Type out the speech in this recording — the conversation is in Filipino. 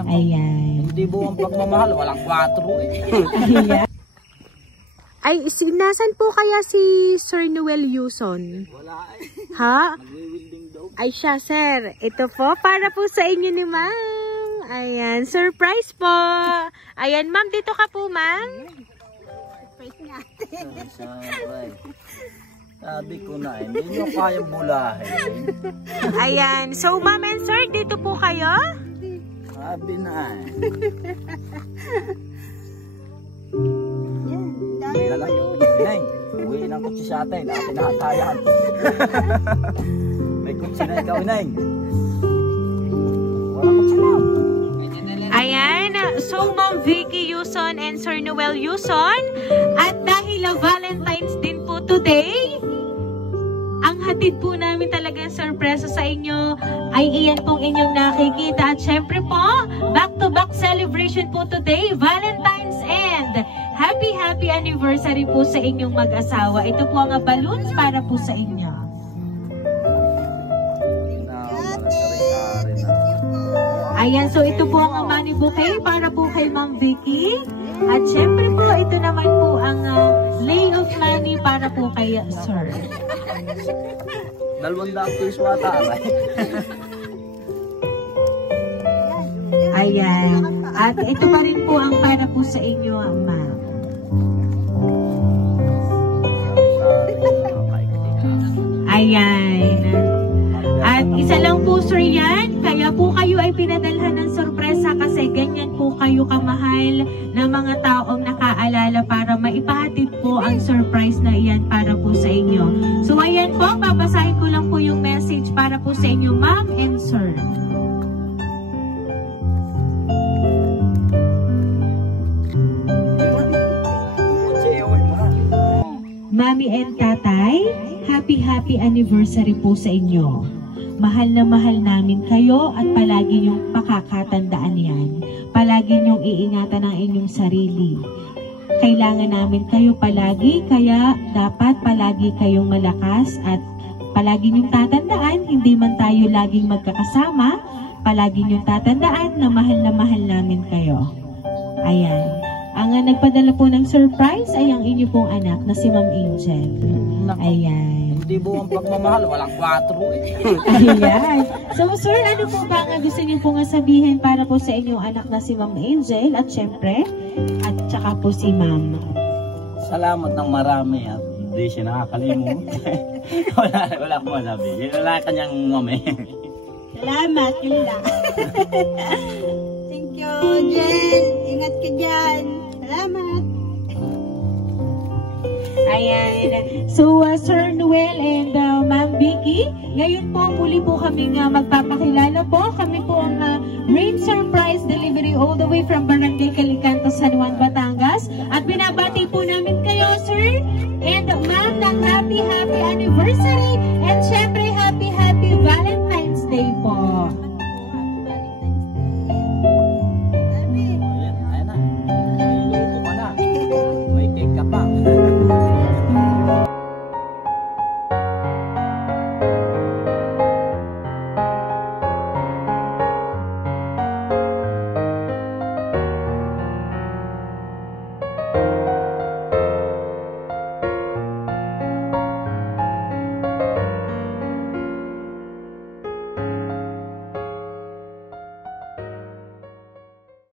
Ayan. Hindi buong pagmamahal, walang 4 eh. Ayan. Ay, nasan po kaya si Sir Noel Yuson? Wala eh. Ha? Magwi-wielding daw. Ay siya, sir. Ito po, para po sa inyo ni ma'am. Ayan, surprise po. Ayan, ma'am, dito ka po, ma'am. Surprise natin. Sabi ko na, hindi nyo kayang bulahin. Ayan, so ma'am and sir, dito po kayo? Sabi na eh. Yan, Neng, uwi ng kutsi sa atin. Atin na hatayan. May kutsi na ikaw, Neng. Wala kutsi na. Ayan, so Ma'am Vicky Yuson and Sir Noel Yuson, at dahil Valentine's din po today, ang hatid po namin talagang sorpresa sa inyo ay iyan pong inyong nakikita. At syempre po, back-to-back celebration po today, Valentine's and happy anniversary po sa inyong mag-asawa. Ito po ang balloons para po sa inyo. Ayan, so ito po ang money bouquet para po kay Ma'am Vicky. At syempre po, ito naman po ang lay of money para po kay Sir. 200 piso ata. Ayan. At ito pa rin po ang para po sa inyo, ma'am. Ayan. At isa lang po, sir, yan. Kaya po kayo ay pinadalhan ng sorpresa kasi ganyan po kayo kamahal na mga taong nakaalala para maipahatid po ang surprise na iyan para po sa inyo. So, ayan po. Babasahin ko lang po yung message para po sa inyo, ma'am and sir. Mami and tatay, happy anniversary po sa inyo. Mahal na mahal namin kayo at palagi niyong pakakatandaan yan. Palagi niyong iingatan ang inyong sarili. Kailangan namin kayo palagi, kaya dapat palagi kayong malakas at palagi niyong tatandaan, hindi man tayo laging magkakasama, palagi niyong tatandaan na mahal namin kayo. Ayan. Ang nagpadala po ng surprise ay ang inyo pong anak na si Ma'am Angel. Ayan. Hindi buong pagmamahal, walang 4 eh. Ayan. So sir, ano po ba ang gusto niyo po nga sabihin para po sa inyong anak na si Ma'am Angel at syempre, at saka po si Ma'am? Salamat ng marami at hindi siya nakakalimutan. wala akong masabi. Wala kanyang mami. Salamat, yun lang. Thank you, Jen. Ingat ka dyan. Salamat. Ayan. So, Sir Noel and Ma'am Vicky, ngayon po muli po kami magpapakilala po. Kami po ang Rain Surprise Delivery all the way from Barangay Calicanto, San Juan,